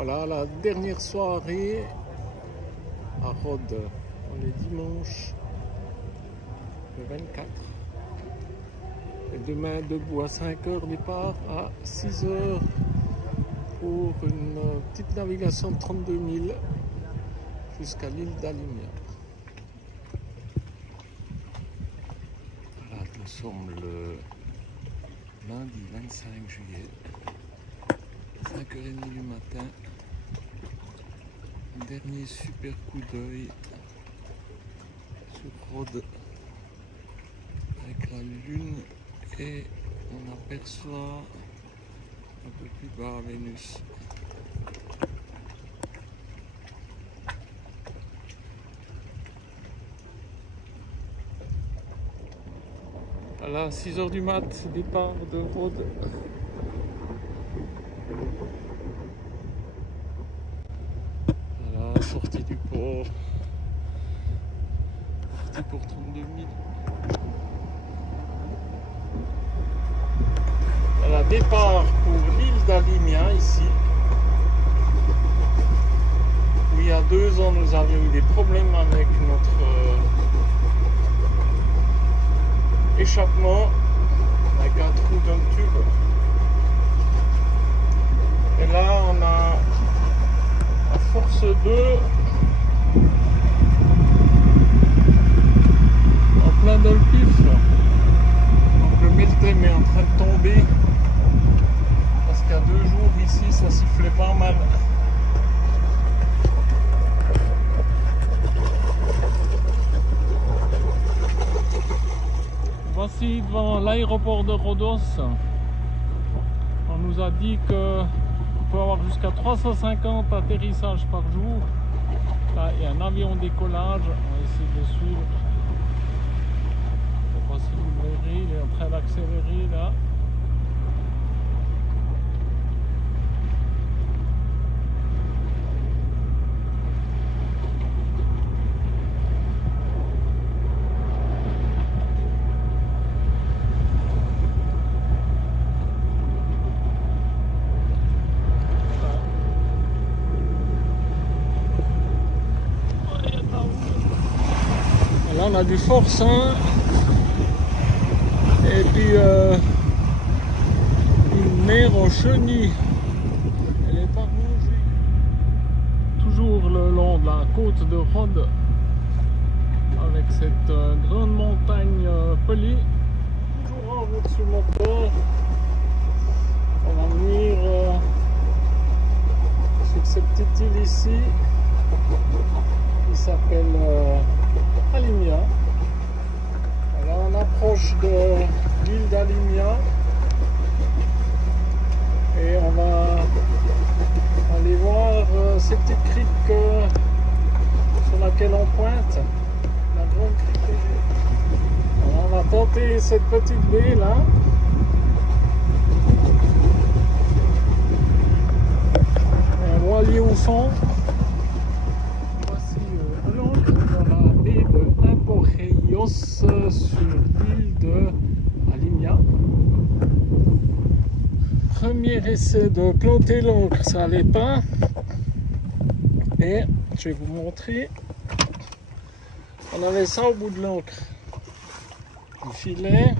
Voilà la dernière soirée à Rhodes. On est dimanche le 24. Et demain debout à 5 h, départ à 6 h pour une petite navigation de 32 000 jusqu'à l'île d'Aligna. Voilà, nous sommes le lundi 25 juillet, 5 h 30 du matin. Dernier super coup d'œil sur Rhodes avec la lune et on aperçoit un peu plus bas Vénus. Voilà, 6 h du mat, départ de Rhodes. Voilà, sortie du port. Parti pour 32 000. Voilà, départ pour l'île d'Aligna ici. Où il y a 2 ans nous avions eu des problèmes avec notre échappement avec un trou d'un tube. Et là on a à force 2 en plein dans le pif. Donc le Meltem est en train de tomber parce qu'il y a 2 jours ici ça sifflait pas mal. Voici devant l'aéroport de Rhodos. On nous a dit qu'on peut avoir jusqu'à 350 atterrissages par jour. Là, il y a un avion décollage. On va essayer de le suivre. Je ne sais pas si vous le verrez, il est en train d'accélérer là. Là on a du forçin et puis une mer en chenille. Elle est pas rongée. Toujours le long de la côte de Rhodes avec cette grande montagne pelée. Toujours en route sur le moteur. On va venir sur cette petite île ici qui s'appelle Aligna. Voilà, on approche de l'île d'Aligna et on va aller voir ces petites criques sur laquelle on pointe, la grande crique. Alors, on va tenter cette petite baie là. Et un voilier au fond. Sur l'île de Aligna. Premier essai de planter l'ancre, ça n'allait pas. Et je vais vous montrer. On avait ça au bout de l'ancre. Un filet.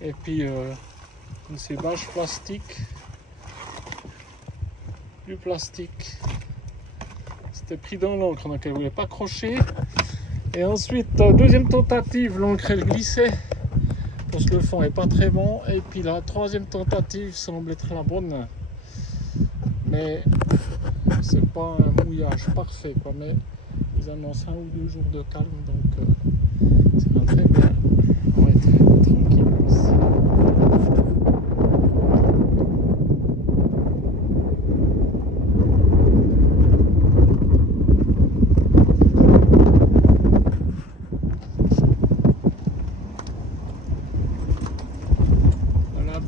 Et puis une ces bâches plastiques. Du plastique. C'était pris dans l'ancre, donc elle ne voulait pas accrocher. Et ensuite, deuxième tentative, l'ancre elle glissait parce que le fond est pas très bon. Et puis la troisième tentative semble être la bonne. Mais c'est pas un mouillage parfait, quoi. Mais ils annoncent 1 ou 2 jours de calme, donc c'est pas très bien. On va être tranquille ici.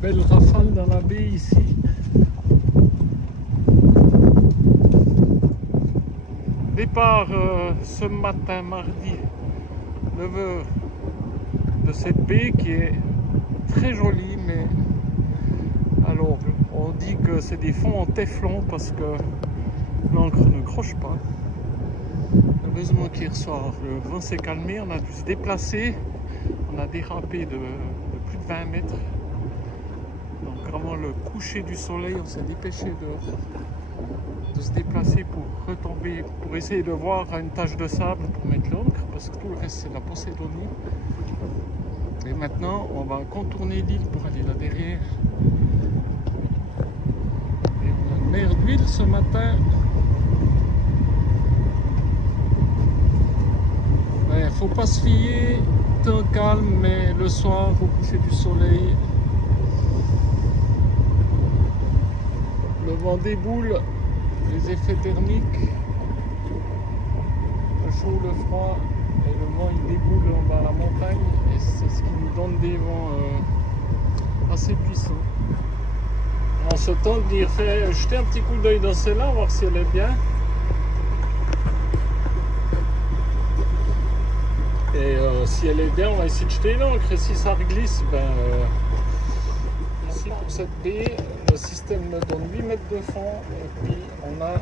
Belle rafale dans la baie ici. Départ ce matin, mardi 9 h de cette baie qui est très jolie, mais alors On dit que c'est des fonds en téflon parce que l'encre ne croche pas. Heureusement qu'hier soir, le vent s'est calmé, on a dû se déplacer. On a dérapé de plus de 20 mètres. Donc vraiment le coucher du soleil, on s'est dépêché de se déplacer pour retomber, pour essayer de voir une tache de sable pour mettre l'ancre, parce que tout le reste c'est de la Poseidonie. Et maintenant on va contourner l'île pour aller là derrière. Et on a une mer d'huile ce matin. Il ne faut pas se fier, temps calme, mais le soir au coucher du soleil, le vent déboule, les effets thermiques, le chaud, le froid, et le vent il déboule en bas à la montagne, et c'est ce qui nous donne des vents assez puissants. En ce temps de dire, jeter un petit coup d'œil dans celle-là, voir si elle est bien. Et si elle est bien, on va essayer de jeter l'encre. Et si ça reglisse, ici pour cette baie, le système me donne 8 mètres de fond et puis on a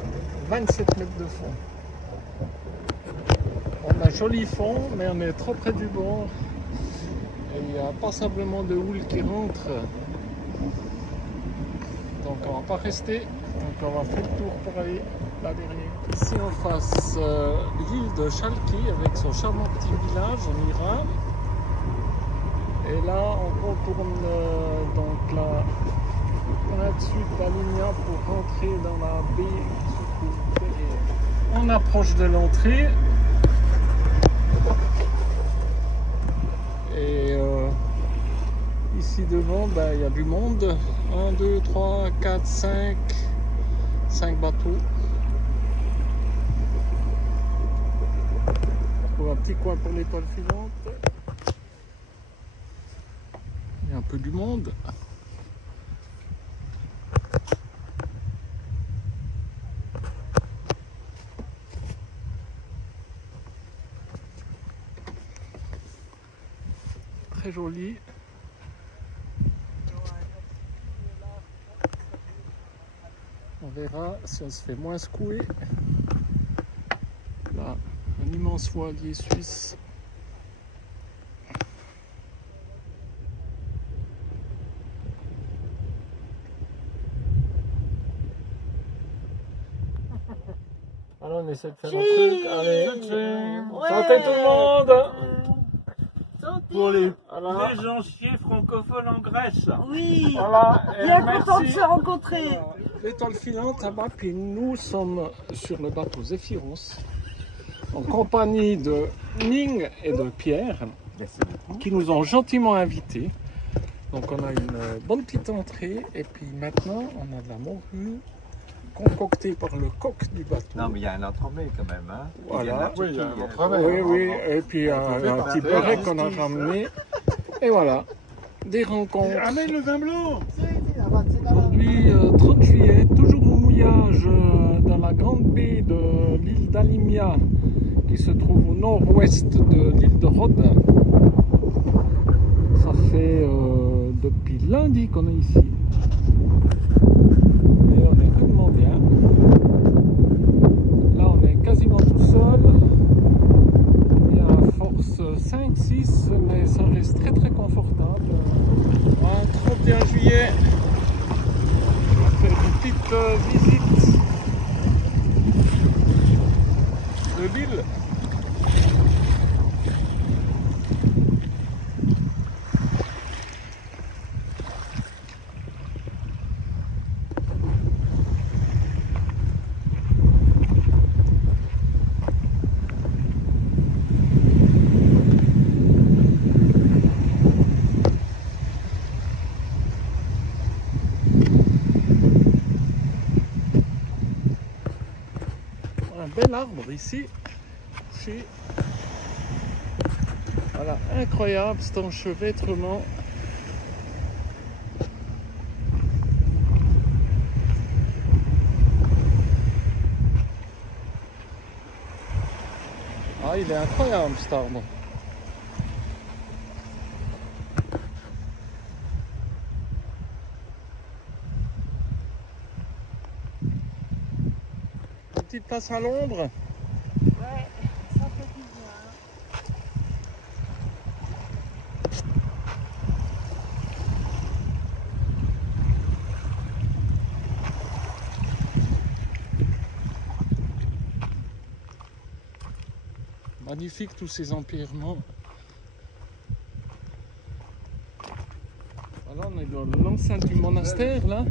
27 mètres de fond. On a un joli fond, mais on est trop près du bord. Et il y a passablement de houle qui rentre. Donc on va pas rester. Donc on va faire le tour pour aller là derrière. Ici en face, l'île de Chalki avec son charmant petit village, on ira. Et là on contourne donc la pointe sud d'Aligna pour rentrer dans la baie qui se trouve derrière. On approche de l'entrée. Et ici devant, il y a du monde. 1, 2, 3, 4, 5 bateaux. Un petit coin pour l'étoile filante. Il y a un peu du monde. Très joli. On verra si on se fait moins secouer. Là, un immense voilier suisse. Alors on essaie de faire un truc. Allez, santé tout le monde. Pour les géanciers francophones en Grèce. Oui, voilà, bien content de se rencontrer. L'étoile filante là-bas, puis nous sommes sur le bateau Zéphyros, en compagnie de Ning et de Pierre, qui nous ont gentiment invités. Donc on a une bonne petite entrée, et puis maintenant on a de la morue concoctée par le coq du bateau. Non mais il y a un entremets quand même, hein. Voilà. Oui, il y a un entremets. Oui, oui, et puis un petit beurre qu'on a ramené. Et voilà, des rencontres. Amène le vin blanc. Aujourd'hui, 30 juillet, toujours au mouillage dans la grande baie de l'île d'Alimia, qui se trouve au nord-ouest de l'île de Rhodes. Ça fait depuis lundi qu'on est ici. Et on est vraiment bien. Là, on est quasiment tout seul. Il y a force 5-6, mais ça reste très très confortable. Voilà, 31 juillet. On va faire une petite visite de l'île. Un bel arbre ici, couché. Voilà, incroyable cet enchevêtrement. Ah, il est incroyable cet arbre. petite place à l'ombre. Ouais, ça fait du bien. Magnifique tous ces empierrements. Voilà, on est dans l'enceinte du monastère là.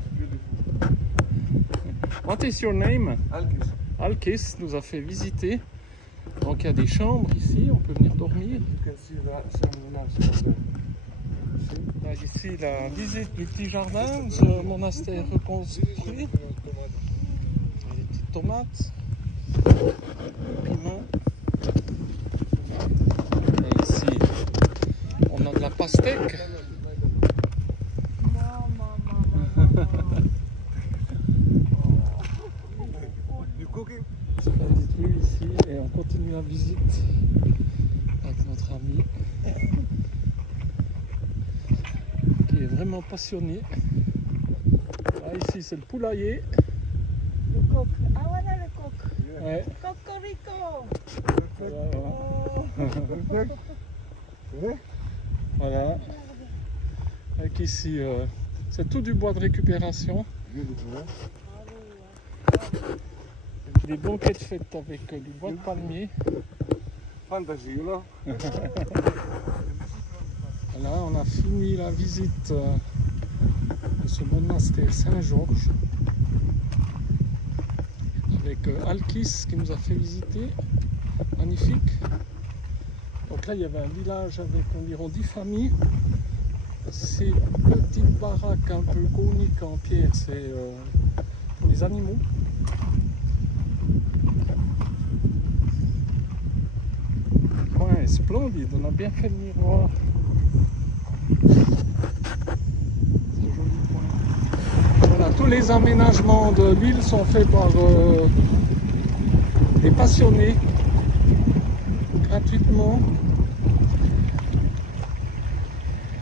What is your name? Alkis. Alkis nous a fait visiter. Donc il y a des chambres ici, on peut venir dormir. Là, ici la visite du petit jardin, ce monastère reconstruit. Il y a des petites tomates, piments. Et ici, on a de la pastèque. Splendide vue ici et on continue la visite avec notre ami qui est vraiment passionné. Là, ici c'est le poulailler. Le coq. Ah voilà le coq. Ouais. Cocorico. Voilà. Voilà. Avec ici, c'est tout du bois de récupération. Des banquettes faites avec du bois de palmier. Fantasie, là. Là, on a fini la visite de ce monastère Saint-Georges avec Alkis qui nous a fait visiter. Magnifique. Donc là, il y avait un village avec environ 10 familles. Ces petites baraques un peu coniques en pierre, c'est pour les animaux. Ouais, splendide, on a bien fait venir voir. C'est joli point. Voilà, tous les aménagements de l'île sont faits par des passionnés, gratuitement.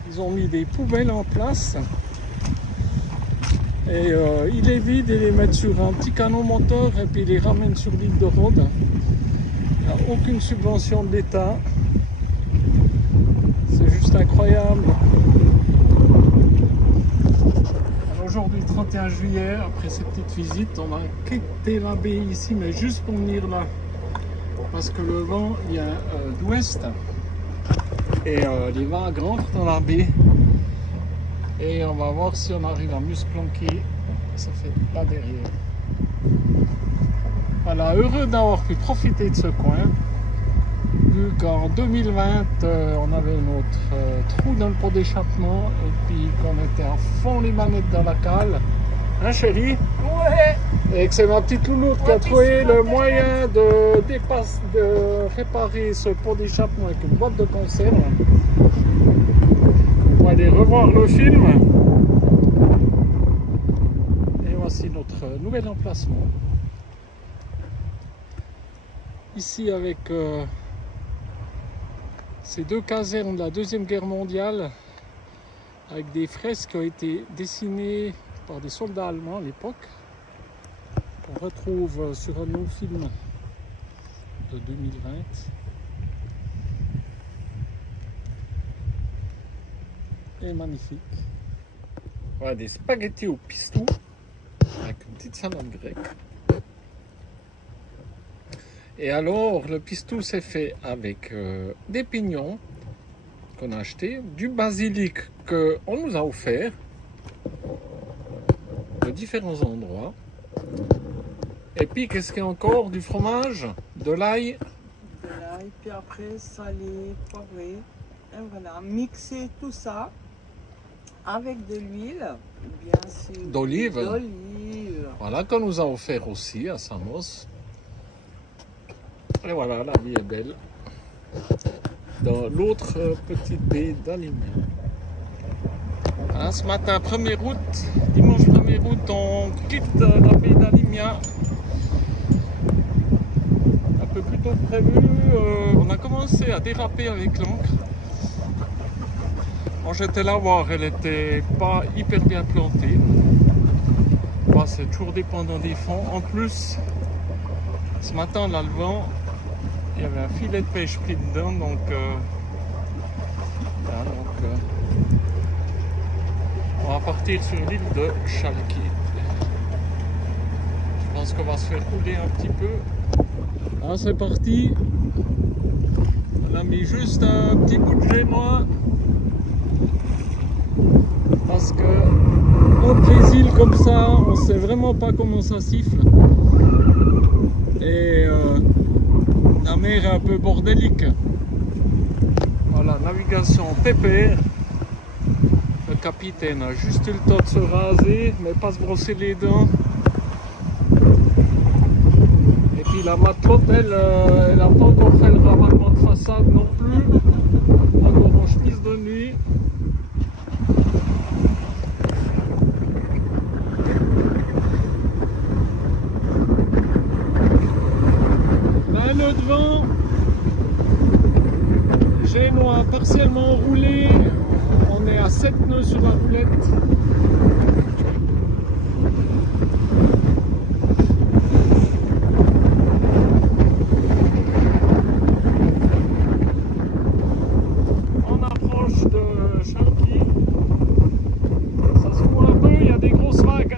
Ils ont mis des poubelles en place. Et ils les vident et les mettent sur un petit canon moteur et puis ils les ramènent sur l'île de Rhodes. Il n'y a aucune subvention de l'État. C'est juste incroyable. Aujourd'hui, 31 juillet, après cette petite visite, on a quitté la baie ici, mais juste pour venir là. Parce que le vent vient d'ouest. Et les vagues rentrent dans la baie. Et on va voir si on arrive à mieux se planquer. Ça fait pas derrière. Voilà, heureux d'avoir pu profiter de ce coin. Vu qu'en 2020, on avait notre trou dans le pot d'échappement. Et puis qu'on était à fond les manettes dans la cale. Hein chérie? Ouais. Et que c'est ma petite louloute qui a trouvé le moyen de réparer ce pot d'échappement avec une boîte de conserve. On va aller revoir le film. Et voici notre nouvel emplacement. Ici avec ces deux casernes de la Deuxième Guerre mondiale avec des fresques qui ont été dessinées par des soldats allemands à l'époque. On retrouve sur un autre film de 2020. Et magnifique. Voilà des spaghettis au pistou avec une petite salade grecque. Et alors le pistou c'est fait avec des pignons qu'on a achetés, du basilic qu'on nous a offert de différents endroits. Et puis qu'est-ce qu'il y a encore? Du fromage, de l'ail. De l'ail, puis après salé, poivré. Et voilà, mixer tout ça avec de l'huile, bien sûr. D'olive. D'olive. Voilà qu'on nous a offert aussi à Samos. Et voilà, la vie est belle. Dans l'autre petite baie d'Alimia. Voilà, ce matin, 1er août, dimanche 1er août, on quitte la baie d'Alimia. Un peu plus tôt que prévu, on a commencé à déraper avec l'ancre. Quand j'étais là voir, elle n'était pas hyper bien plantée. Bah, c'est toujours dépendant des fonds. En plus, Ce matin, on a le vent. Il y avait un filet de pêche pris dedans, donc, voilà, on va partir sur l'île de Chalky. Je pense qu'on va se faire rouler un petit peu. Ah, c'est parti. On a mis juste un petit bout de génois parce que entre les îles comme ça, on sait vraiment pas comment ça siffle. Et la mer est un peu bordélique. Voilà, navigation pépère. Le capitaine a juste eu le temps de se raser, mais pas se brosser les dents. Et puis la matelote, elle n'a pas encore fait le ravalement de façade non plus. Encore en chemise de nuit. Un nœud de vent. Génois partiellement roulé. On est à 7 nœuds sur la roulette. On approche de Chalky. Ça se voit un peu, il y a des grosses vagues.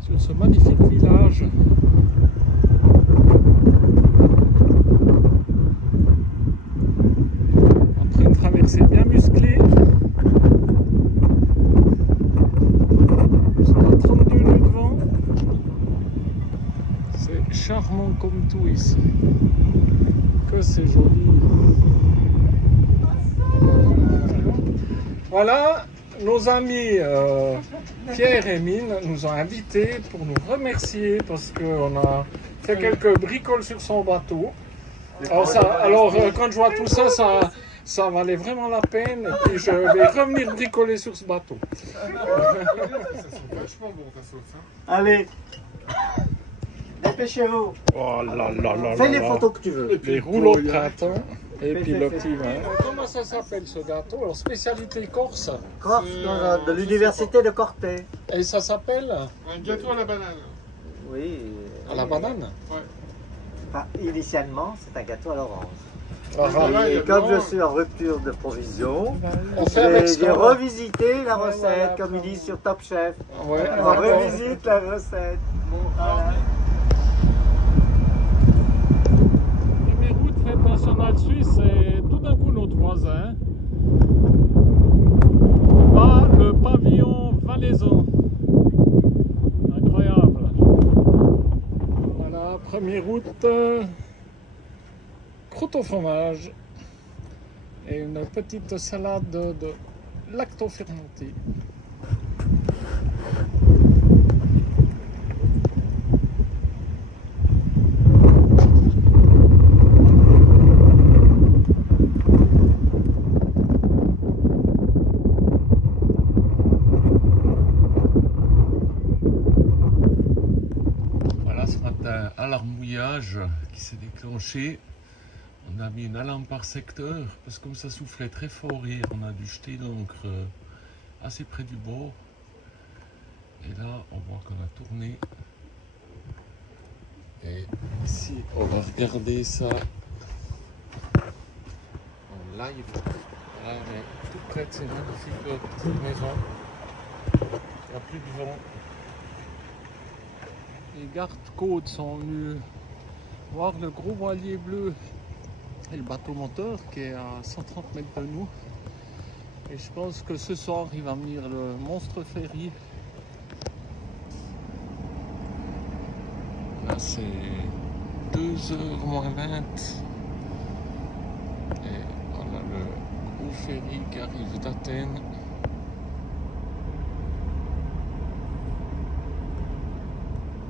Sur ce magnifique village. Après une traversée bien musclée, jusqu'à 32 nœuds de vent. C'est charmant comme tout ici. Que c'est joli. Voilà. Nos amis Pierre et Mine nous ont invités pour nous remercier parce qu'on a fait quelques bricoles sur son bateau. Alors, quand je vois tout ça, ça valait vraiment la peine et puis je vais revenir bricoler sur ce bateau. Allez, dépêchez-vous. Oh là là là Fais là les là. photos que tu veux. Les rouleaux de printemps et puis le petit vin. Comment ça s'appelle ce gâteau? Alors, spécialité corse. Corse, de l'université de Corté. Et ça s'appelle? Un gâteau à la banane. Oui. À la banane? Enfin, initialement, c'est un gâteau à l'orange. Ah, Et comme je suis en rupture de provision, on fait avec j'ai revisité la recette, comme ils disent sur Top Chef. Ouais, On revisite la recette. Voilà. Première route fête nationale suisse, c'est tout d'un coup notre voisin. Là, le pavillon valaisan. Incroyable. Voilà, première route. Croûte au fromage. Et une petite salade de lactofermenté. Alarme mouillage qui s'est déclenchée. On a mis une alarme par secteur parce que comme ça soufflait très fort hier, on a dû jeter l'ancre assez près du bord. Et là, on voit qu'on a tourné. Et ici, on va regarder ça. live. Voilà, on est tout près de ces magnifiques petites maisons. Il n'y a plus de vent. Les gardes-côtes sont venus voir le gros voilier bleu et le bateau moteur qui est à 130 mètres de nous. Et je pense que ce soir il va venir le monstre ferry. Là c'est 2h moins 20. Et voilà le gros ferry qui arrive d'Athènes.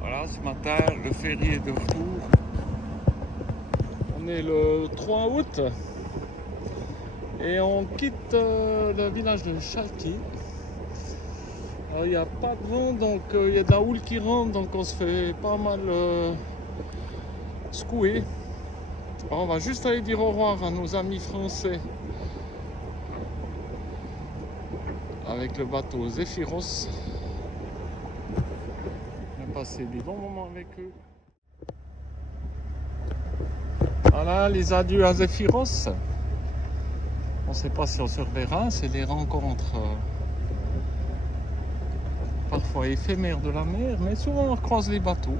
Voilà, ce matin le ferry est de retour. On est le 3 août. Et on quitte le village de Chalki. Il n'y a pas de vent, donc il y a de la houle qui rentre, donc on se fait pas mal secouer. Alors, on va juste aller dire au revoir à nos amis français avec le bateau Zéphiros. On a passé des bons moments avec eux. Voilà les adieux à Zéphiros. On ne sait pas si on se reverra, c'est des rencontres parfois éphémères de la mer, mais souvent on recroise les bateaux.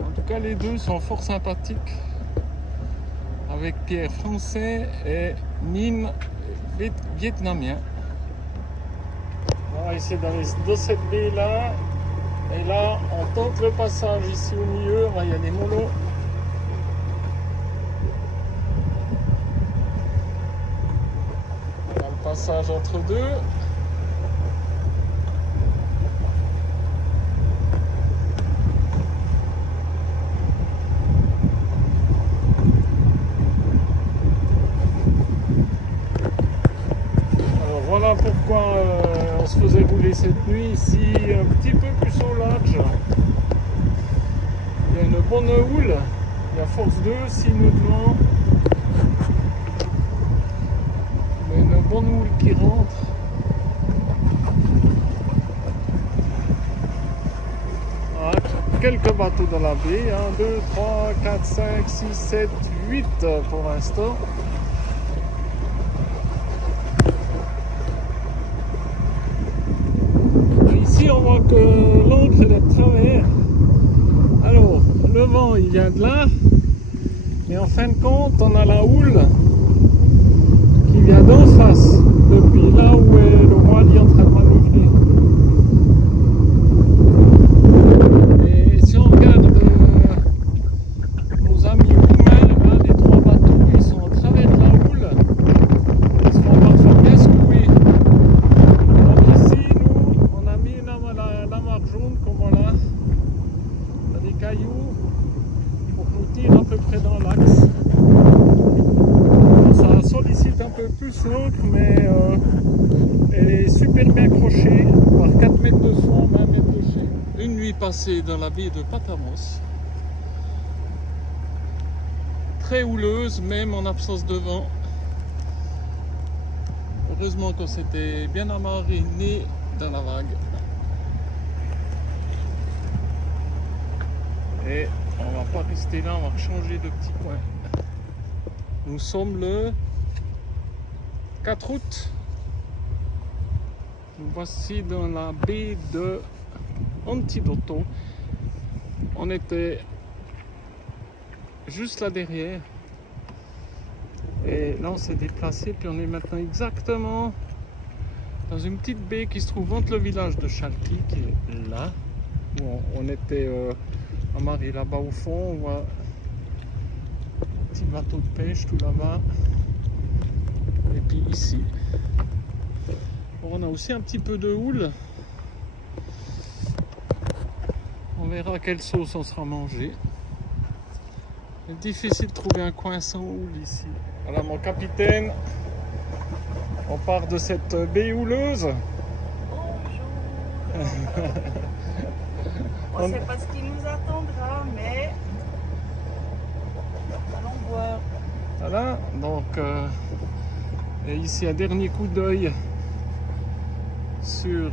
En tout cas, les deux sont fort sympathiques, avec Pierre français et Nine vietnamien. On va essayer d'aller dans cette baie là, et là on tente le passage ici au milieu, il y a des molos. Passage entre deux. Alors voilà pourquoi on se faisait rouler cette nuit ici un petit peu plus au large. Il y a une bonne houle, il y a force 2, 6 nœuds de vent. Une bonne houle qui rentre. Voilà, quelques bateaux dans la baie. 1, 2, 3, 4, 5, 6, 7, 8 pour l'instant. Ici on voit que l'encre est de travers. Alors le vent il vient de là. Mais en fin de compte on a la houle qui vient d'en face, depuis là où est le voilier en train de manœuvrer. Et si on regarde nos amis roumains, les trois bateaux, ils sont à travers de la houle, ils se font parfois bien secouer. Donc ici, nous, on a mis la marque jaune, comme voilà, dans des cailloux, pour nous tirer à peu près dans l'axe. Ça sollicite un peu plus l'encre, mais elle est super bien accrochée par 4 mètres de fond, 20 mètres de fond. Une nuit passée dans la baie de Patamos, très houleuse, même en absence de vent. Heureusement qu'on s'était bien amarré nez dans la vague. Et on va pas rester là, on va changer de petit coin. Nous sommes le 4 août. Nous voici dans la baie de Antidoto. On était juste là derrière. Et là on s'est déplacé, puis on est maintenant exactement dans une petite baie qui se trouve entre le village de Chalki, qui est là, où on était amarré là-bas au fond. On voit petit bateau de pêche tout là-bas, et puis ici on a aussi un petit peu de houle. On verra quelle sauce on sera mangé. C'est difficile de trouver un coin sans houle ici. Voilà mon capitaine, on part de cette baie houleuse. Bonjour. On ne sait pas ce qui nous attendra, mais allons voir. Voilà, donc et ici un dernier coup d'œil sur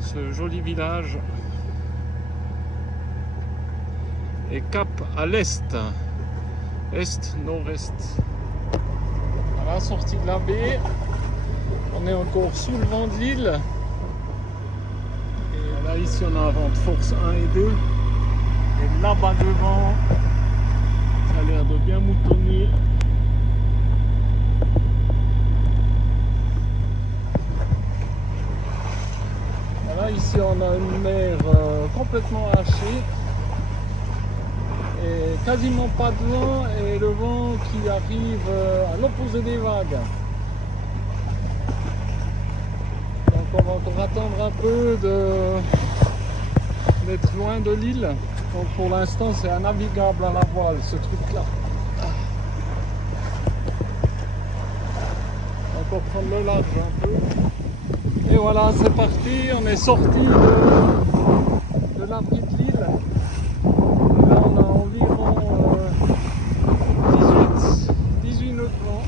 ce joli village et cap à l'est, est-nord-est. À la sortie de la baie, on est encore sous le vent de l'île. Et là, ici, on a un vent de force 1 et 2. Et là-bas devant, ça a l'air de bien moutonner. Voilà, ici, on a une mer complètement hachée. Et quasiment pas de vent, et le vent qui arrive à l'opposé des vagues. Donc on va encore attendre un peu d'être loin de l'île. Donc pour l'instant c'est navigable à la voile ce truc là. On va encore prendre le large un peu. Et voilà, c'est parti, on est sorti de l'abri de l'île. Là on a environ 18 nœuds de vent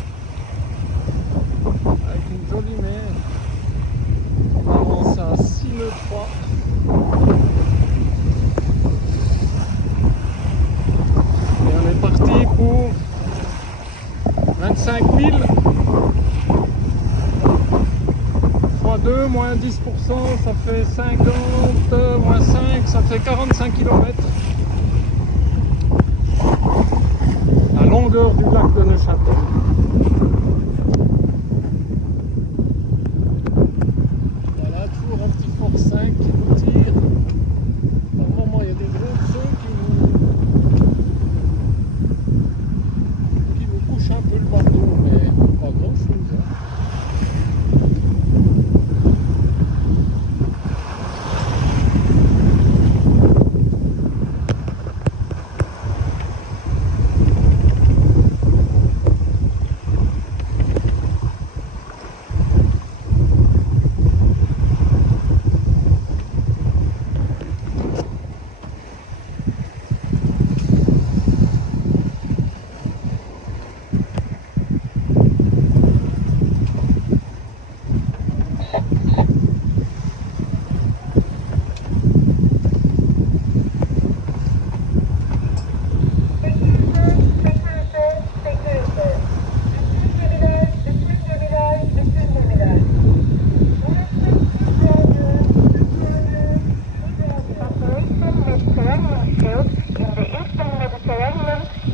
avec une jolie mer. On avance à 6 nœuds 3. Et on est parti pour 25 000 fois 2 moins 10%, ça fait 50 moins 5, ça fait 45 km. À longueur du lac de Neuchâtel. Voilà, toujours un petit Force 5 qui nous tire. Par moment, il y a des gros feux qui nous couchent un peu le bateau, mais pas grand chose. Hein.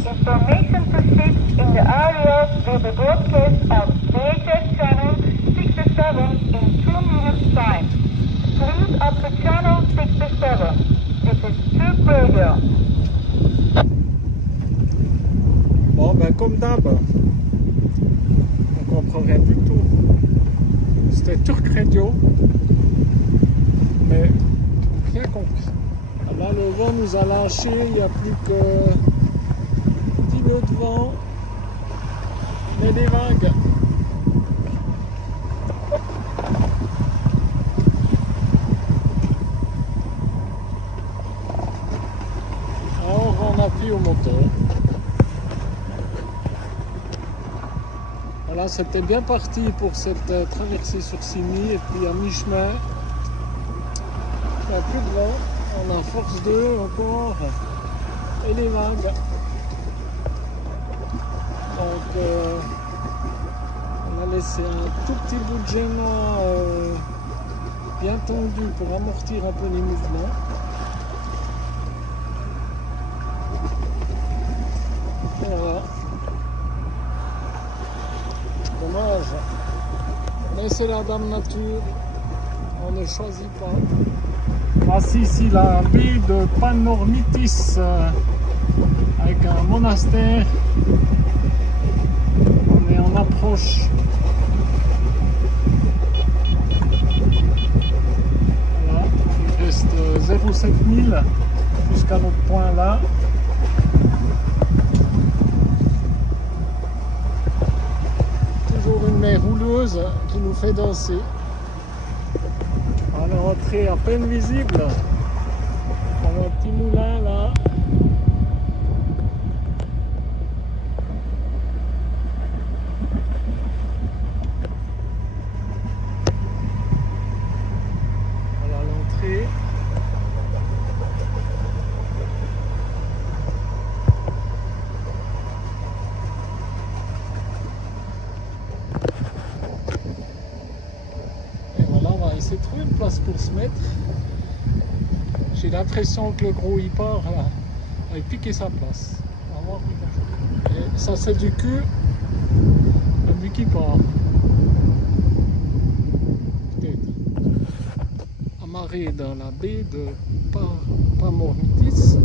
Information proceeds in the area with the broadcast of VHF channel 67 in 2 minutes time. Please up to channel 67. This is Troop Radio. Bon ben comme d'hab, on comprend rien du tout. C'était Turk Radio, mais rien compris. Là le vent nous a lâché, il n'y a plus que 10 nœuds de vent, mais des vagues. Alors on appuie au moteur. Voilà, c'était bien parti pour cette traversée sur Signy, et puis à mi-chemin, il n'y a plus de vent, on a force 2 encore, et les vagues. Donc on a laissé un tout petit bout de gênant bien tendu pour amortir un peu les mouvements. Et voilà. Dommage. Mais c'est la dame nature, on ne choisit pas. Voici ici la baie de Panormitis avec un monastère. On est en approche. Voilà, il reste 0,7 000 jusqu'à notre point là. Toujours une mer rouleuse qui nous fait danser. À l'entrée à peine visible. On a un petit moulin là. Voilà l'entrée. de place pour se mettre. J'ai l'impression que le gros il part là, il a piqué sa place. On va voir. Et ça c'est du cul, lui qui part. Peut-être. Amarré dans la baie de Pamormitis.